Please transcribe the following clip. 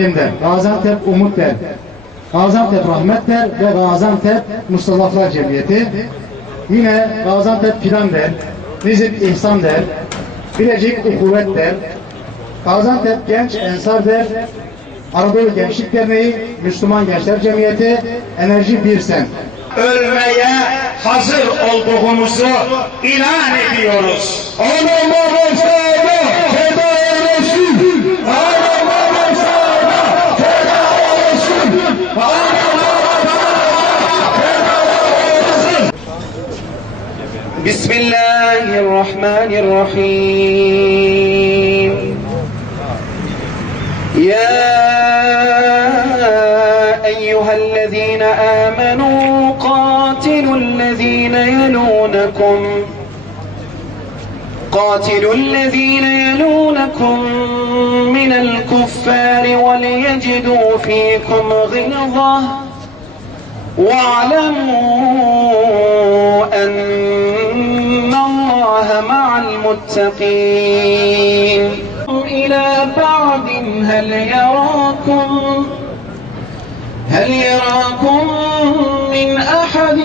ilim der, Gaziantep umut der, Gaziantep rahmet der ve Gaziantep Mustafa'lar Cemiyeti. Yine Gaziantep fidan der, Nizip ihsan der, Bilecik ukuvvet der, Gaziantep genç ensar der, Anadolu Gençlik Derneği, Müslüman Gençler Cemiyeti, Enerji Birsen. Ölmeye hazır olduğumuzu ilan ediyoruz. Bismillahirrahmanirrahim. Ya eyyühellezine amenu قاتلوا الذين يلونكم من الكفار وليجدوا فيكم غلظة واعلموا أن الله مع المتقين إلى بعد هل يراكم من أحد